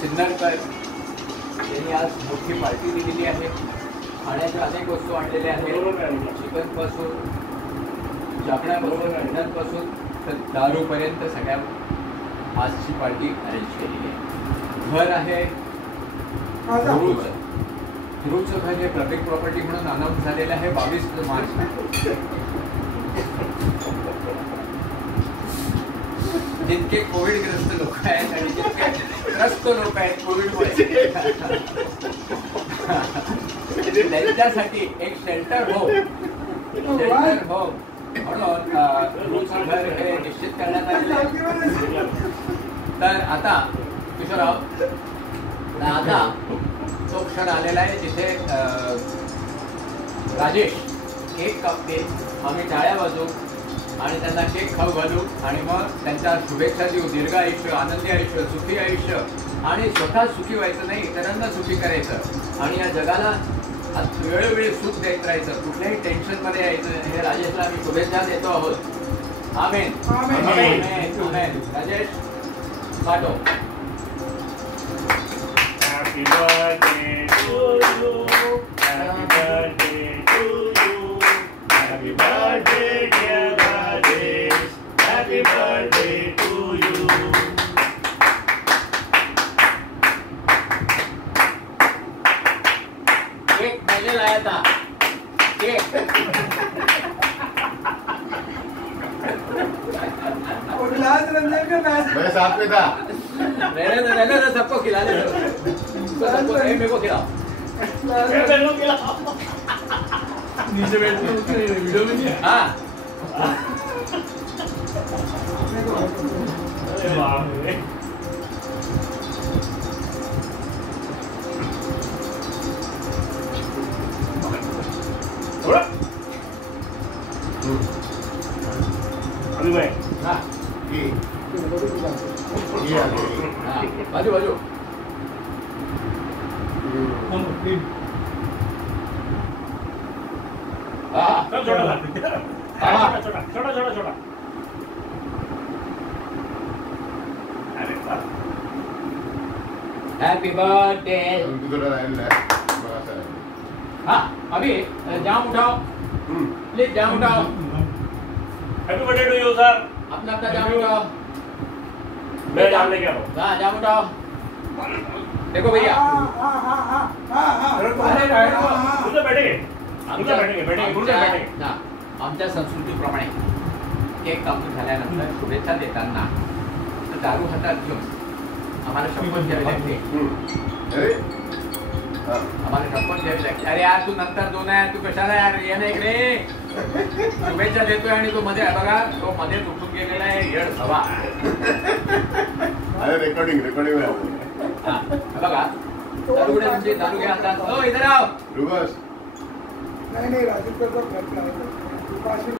सिन्नरकर यांनी आज मोठी पार्टी दिलेली आहे. खाण्याच्या अनेक वस्तू आणलेल्या आहेत. चिकनपासून, जाकण्यापासून, अंड्यांपासून तर दारूपर्यंत सगळ्या आजची पार्टी अरेंज केलेली आहे. घर आहे ध्रुवचं घर हे प्रत्येक प्रॉपर्टी म्हणून अनाऊन्स झालेलं आहे 22 मार्च. जितके कोविडग्रस्त लोक आहेत आणि जितके त्रस्त लोक आहेत कोविडमुळे त्यांच्यासाठी एक शेल्टर होम म्हणून ध्रुवचं घर हे निश्चित करण्यात आलेलं आहे. तर आता किशोरराव, आता तो क्षण आलेला आहे जिथे राजेश केक कापते, आम्ही टाळ्या वाजवू आणि त्यांना केक खाऊ घालू आणि मग त्यांच्या शुभेच्छा देऊ. दीर्घ आयुष्य, आनंदी आयुष्य, सुखी आयुष्य आणि स्वतः सुखी व्हायचं नाही, इतरांना सुखी करायचं आणि या जगाला वेळोवेळी सुख देत राहायचं, कुठल्याही टेन्शनमध्ये यायचं. हे राजेशला आम्ही शुभेच्छा देतो आहोत. आमेन आमेन आमेन. राजेश पाठव. Happy birthday to you. Happy birthday to you. Happy birthday dear Rajesh. Happy birthday to you. Cake पहले लाया था. केक मैं साथ में था. रहने दो, सबको खिला दे. सबको नहीं, मेरे को खिलाओ. नीचे बैठने वीडियो में नहीं. हाँ अरे बाप रे. थोड़ा अभी भाई. हाँ ये हाँ, बाजू बाजू. छोटा छोटा छोटा छोटा छोटा छोटा. अरे वाह. Happy birthday. हाँ अभी जाम उठाओ, प्लीज जाम उठाओ. Happy birthday to you sir. अपना अपना जाम उठाओ. मैं जाम लेके आ रहा हूँ. हाँ जाम उठाओ. देखो भैया, उधर बैठेंगे. आमच्या संस्कृतीप्रमाणे केक कापून झाल्यानंतर शुभेच्छा देताना दारू हातात घेऊन आम्हाला शपथ घ्यावी लागते. आम्हाला शपथ घ्यावी लागते. अरे यार तू नंतर दोन आहे, तू कशाला यार ये ना इकडे. शुभेच्छा देतोय आणि तो मध्ये बघा, तो मध्ये उठून गेलेला आहे. येड हवा. रिकॉर्डिंग बघा दारू कुठे तुमची, दारू घ्या हातात. हो इधर आओ. रुबस नहीं राजू